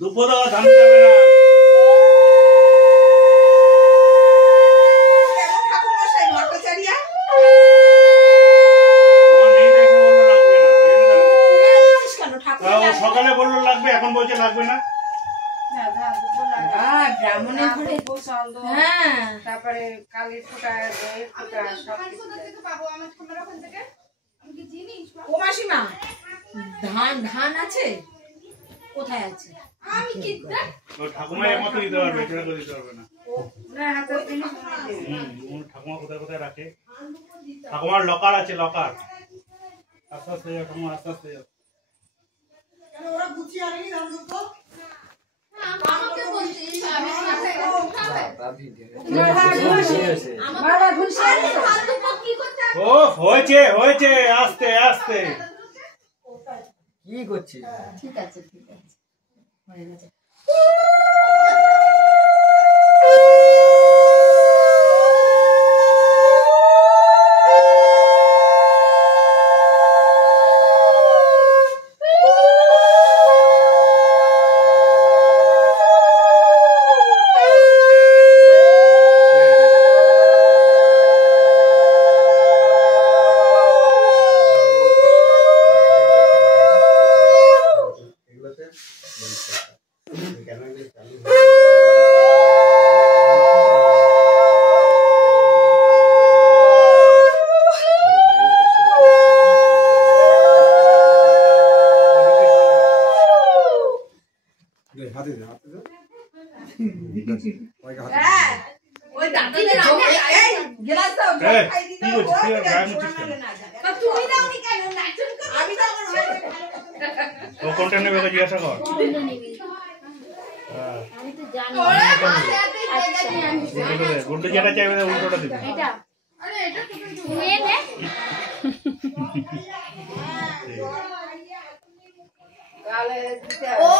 দুপুরে ধান যাবে না। সকালে বললো লাগবে, এখন বলছে লাগবে না। তারপরে কালির ফোঁটা, দইয়ের ফোঁটা সব ও মাসিমা ধান আছে কোথায় আছে? আমি কি ঠাকুমা এর মতো দিতে পারবে, এটা করে দিতে পারবে না। ঠাকুমা কোথায় কোথায় রাখে? ঠাকুমার লকার আছে, লকার। আস্তে আস্তে যাও ঠাকুমা, আস্তে আস্তে যাও। ওরা গুছিয়ে আনেনি ধান দুটো। ও হয়েছে হয়েছে, আস্তে আস্তে। কি করছিস? ঠিক আছে ঠিক আছে, হয়ে গেছে। জিজ্ঞাসা কর। গুন্ডু যেটা চাইবে উল্টোটা দিবে। ও